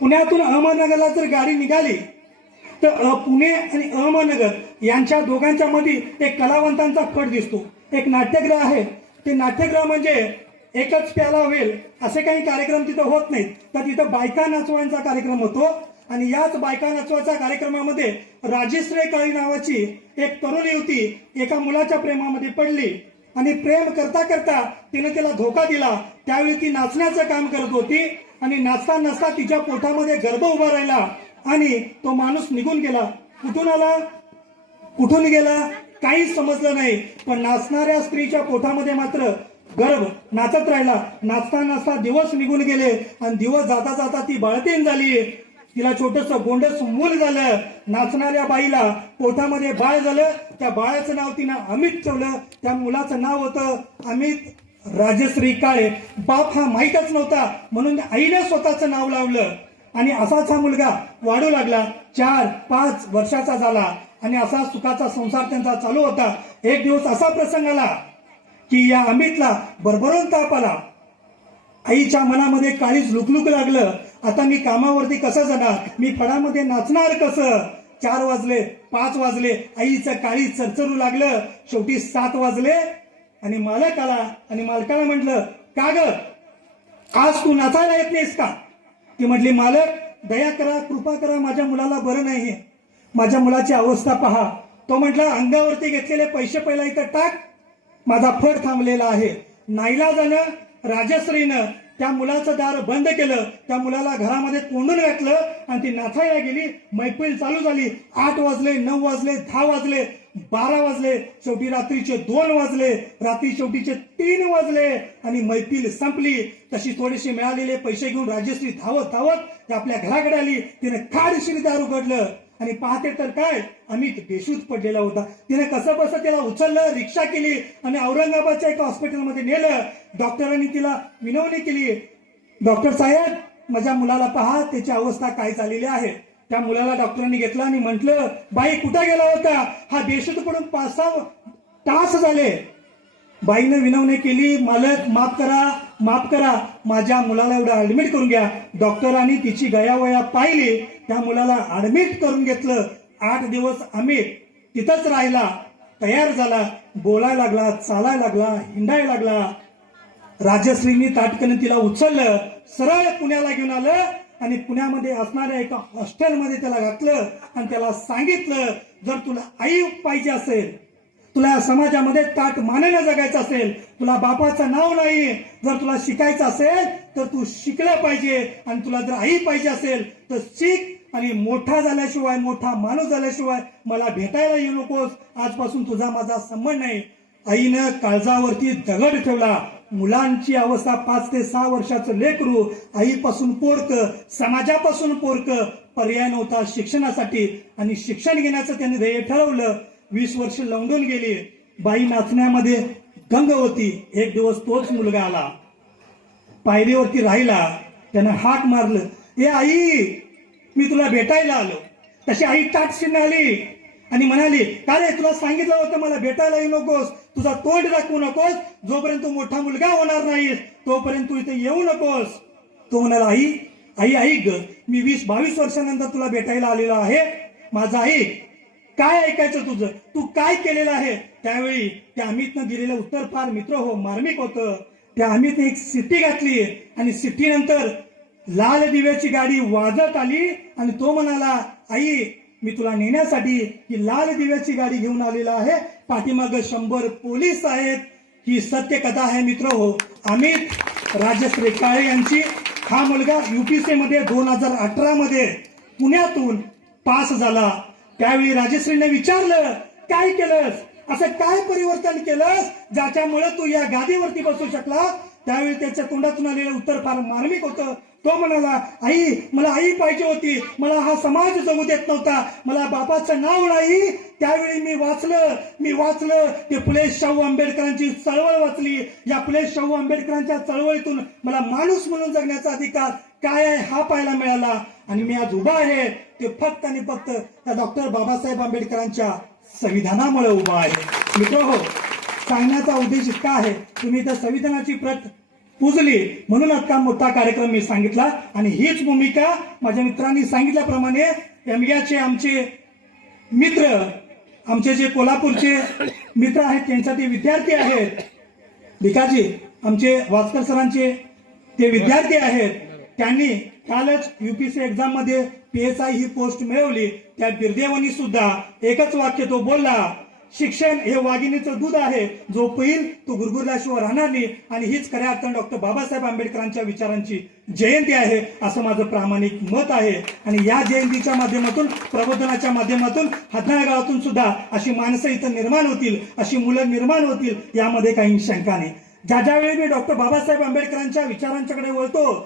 पुण्यातून अहमदनगरला जर गाडी निघाली तर पुणे आणि अहमदनगर यांच्या दोघांच्या मध्ये एक कलावंतांचा फड दिसतो. एक नाट्यगृह आहे. ते नाट्यगृह म्हणजे एकच प्याला होईल असे काही कार्यक्रम तिथं होत नाहीत, तर तिथं बायका नाचवायचा कार्यक्रम होतो. आणि याच बायका नाचवायच्या कार्यक्रमामध्ये राजेश्री काळे नावाची एक तरुण युवती एका मुलाच्या प्रेमामध्ये पडली आणि प्रेम करता करता तिने तिला धोका दिला. त्यावेळी ती नाचण्याचं काम करत होती आणि नाचता नाचता तिच्या पोटामध्ये गर्भ उभा राहिला आणि तो माणूस निघून गेला. कुठून आला, कुठून गेला काहीच समजलं नाही. पण नाचणाऱ्या स्त्रीच्या पोटामध्ये मात्र गर्भ नाचत राहिला. नाचता नाचता दिवस निघून गेले आणि दिवस जाता जाता ती बाळतीन झाली. तिला छोटस गोंडस मूल झालं. नाचणाऱ्या बाईला पोटामध्ये बाळ झालं. त्या बाळाचं नाव तिनं अमित ठेवलं. त्या मुलाचं नाव होतं अमित राजश्री काळे. बाप हा माहीतच नव्हता म्हणून आईने स्वतःचं नाव लावलं आणि असाच हा मुलगा वाढू लागला. 4-5 वर्षाचा झाला आणि असा सुखाचा संसार त्यांचा चालू होता. एक दिवस असा प्रसंग आला की या अमितला भरभरून ताप आला. आईच्या मनामध्ये काळीच लुकलुक लागलं. आता मी कामावरती कसं जाणार, मी फडामध्ये नाचणार कसं. 4 वाजले, 5 वाजले, आईचं काळी चरचरू लागलं. शेवटी 7 वाजले आणि मालक आला आणि मालकाला म्हटलं, का ग आज तू नाचायला येत नाहीस का. ती म्हटली, मालक दया करा, कृपा करा, माझ्या मुलाला बरं नाही, माझ्या मुलाची अवस्था पहा. तो म्हटला, अंगावरती घेतलेले पैसे पहिला इथं टाक, माझा फड थांबलेला आहे. नाईलाजानं राजश्रीनं त्या मुलाचं दार बंद केलं. त्या मुलाला घरामध्ये कोंडून घातलं आणि ती नाचायला गेली. मैफिल चालू झाली. 8 वाजले, 9 वाजले, 10 वाजले, 12 वाजले, शेवटी रात्रीचे 2 वाजले, रात्री शेवटीचे 3 वाजले आणि मैफिल संपली. तशी थोडेसे मिळालेले पैसे घेऊन राजश्री धावत धावत आपल्या घराकडे आली. तिने खाडशीर दार उघडलं आणि पाहते तर काय, अमित बेशुद्ध पडलेला होता. तिने कसं बसं त्याला उचललं, रिक्षा केली आणि औरंगाबादच्या एका हॉस्पिटलमध्ये नेलं. डॉक्टरांनी तिला विनवणी केली, डॉक्टर साहेब माझ्या मुलाला पहा, त्याची अवस्था काय झालेली आहे. त्या मुलाला डॉक्टरांनी घेतलं आणि म्हटलं, बाई कुठे गेला होता, हा बेशुद्ध पडून 5-6 तास झाले. बाईनं विनवणी केली, मालक माफ करा, माफ करा, माझ्या मुलाला एवढं ऍडमिट करून घ्या. डॉक्टरांनी तिची गयावया पाहिली, त्या मुलाला ऍडमिट करून घेतलं. 8 दिवस अमित तिथंच राहिला, तयार झाला, बोलायला लागला, चालायला लागला, हिंडायला लागला. राजश्रींनी ताटकन तिला उचललं, सरळ पुण्याला घेऊन आलं आणि पुण्यामध्ये असणाऱ्या एका हॉस्टेलमध्ये त्याला घातलं आणि त्याला सांगितलं, जर तुला आई पाहिजे असेल, तुला या समाजामध्ये ताट मानेनं जगायचं असेल, तुला बापाचं नाव नाही, जर तुला शिकायचं असेल तर तू शिकलं पाहिजे आणि तुला जर आई पाहिजे असेल तर शिक आणि मोठा झाल्याशिवाय, मोठा माणूस झाल्याशिवाय मला भेटायला येऊ नकोस. आजपासून तुझा माझा संबंध नाही. आईनं काळजावरती दगड ठेवला. मुलांची अवस्था 5 ते 6 वर्षाचं लेकरू, आईपासून पोरकं, समाजापासून पोरकं, पर्याय नव्हता शिक्षणासाठी आणि शिक्षण घेण्याचं त्यांनी ध्येय ठरवलं. 20 वर्ष लंडून गेली. बाई नाचण्यामध्ये गंग होती. एक दिवस तोच मुलगा आला, पायरीवरती राहिला, त्यानं हाक मारलं, ए आई मी तुला भेटायला आलो. तशी आई ताटशीन आली आणि म्हणाली, का रे तुला सांगितलं होतं मला भेटायला येऊ नकोस, तुझा तोंड दाखवू नकोस, जोपर्यंत तू मोठा मुलगा होणार नाहीस तोपर्यंत तू इथे येऊ नकोस. तो म्हणाला, आई आई ऐक ग, मी 20-22 वर्षानंतर तुला भेटायला आलेला आहे, माझा आई काय ऐकायचं तुझं, तू काय केलेलं आहे. त्यावेळी त्या अमितनं दिलेलं उत्तर फार मित्र हो मार्मिक होतं. त्या अमितने एक सिट्टी घातली आणि सिट्टीनंतर लाल दिव्याची गाडी वाजत आली आणि तो म्हणाला, आई मी तुला नेण्यासाठी ही लाल दिव्याची गाडी घेऊन आलेला आहे, पाठीमागं 100 पोलीस आहेत. ही सत्य कथा आहे मित्र हो, अमित राजश्री काळे यांची. हा मुलगा UPSC मध्ये 2018 मध्ये पुण्यातून पास झाला. त्यावेळी राजश्रीने विचारलं, काय केलंस, असं काय परिवर्तन केलंस ज्याच्यामुळे तू या गादीवरती बसू शकला. त्यावेळी त्याच्या तोंडातून आलेलं उत्तर फार मार्मिक होतं. तो म्हणाला, आई मला आई पाहिजे होती, मला हा समाज जगू देत नव्हता, मला बापाचं नाव नाही. त्यावेळी मी वाचलं ते फुले शाहू आंबेडकरांची चळवळ वाचली. या फुले शाहू आंबेडकरांच्या चळवळीतून मला माणूस म्हणून जगण्याचा अधिकार काय आहे हा पाहायला मिळाला आणि मी आज उभा आहे ते फक्त आणि फक्त त्या डॉक्टर बाबासाहेब आंबेडकरांच्या संविधानामुळे उभा आहे. मित्र हो, सांगण्याचा उद्देश इतका आहे, तुम्ही त्या संविधानाची प्रत पुजली, म्हणूनच हा मोठा कार्यक्रम मी सांगितला. आणि हीच भूमिका माझ्या मित्रांनी सांगितल्याप्रमाणे एमग्याचे आमचे मित्र, आमचे जे कोल्हापूरचे मित्र आहेत त्यांच्यासाठी विद्यार्थी आहेत, भिकाजी आमचे वास्कर सरांचे ते विद्यार्थी आहेत, त्यांनी कालच युपीसी एक्झाम मध्ये PSI ही पोस्ट मिळवली. त्या बिरदेवानी सुद्धा एकच वाक्य तो बोलला, शिक्षण हे वाघिणीचं दूध आहे, जो पिईल तो गुरगुरल्याशिवाय राहणार नाही. आणि हीच खऱ्या अर्थानं डॉक्टर बाबासाहेब आंबेडकरांच्या विचारांची जयंती आहे असं माझं प्रामाणिक मत आहे. आणि या जयंतीच्या माध्यमातून, प्रबोधनाच्या माध्यमातून हातनाळ गावातून सुद्धा अशी माणसं इथं निर्माण होतील, अशी मुलं निर्माण होतील, यामध्ये काही शंका नाही. ज्या ज्यावेळी मी डॉक्टर बाबासाहेब आंबेडकरांच्या विचारांच्याकडे वळतो